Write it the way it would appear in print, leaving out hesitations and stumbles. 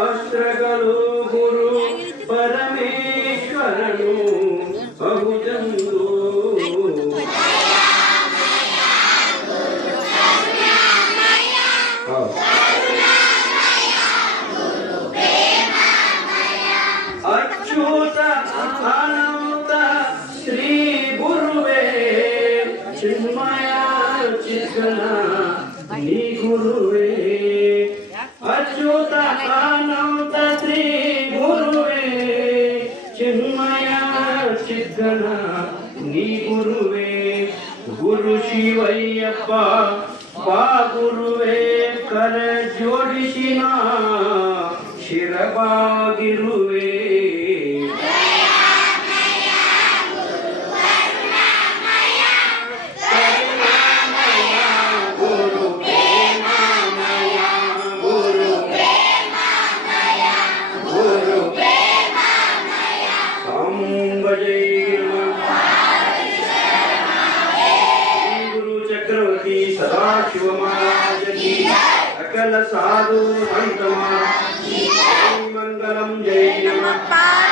ಶಾಸ್ತ್ರಗಳು ಗುರು ಪರಮೇಶ್ವರನು ಬಹುಜಂದು ಅಚ್ಯುತ ಅನಂತ ಶ್ರೀ ಗುರುವೇ ಚಿನ್ಮಯ ಚಿಕ್ಕನ ನೀ ಗುರುವೇ ಅಚ್ಯುತ ಅನಂತ ಶ್ರೀ ಗುರುವೇ ಚಿನ್ಮಯ ಚಿಕ್ಕನ ನೀ ಗುರುವೇ ಗುರು ಶಿವಯ್ಯಪ್ಪ ಬಾ ಗುರುವೇ ಕರ ಜೋಡಿಸಿನ ಶಿರಬಾಗಿರುವೆ चक्रवर्ती सदाशिव महाराज की अकल साधु संत मंगलम जय नमः।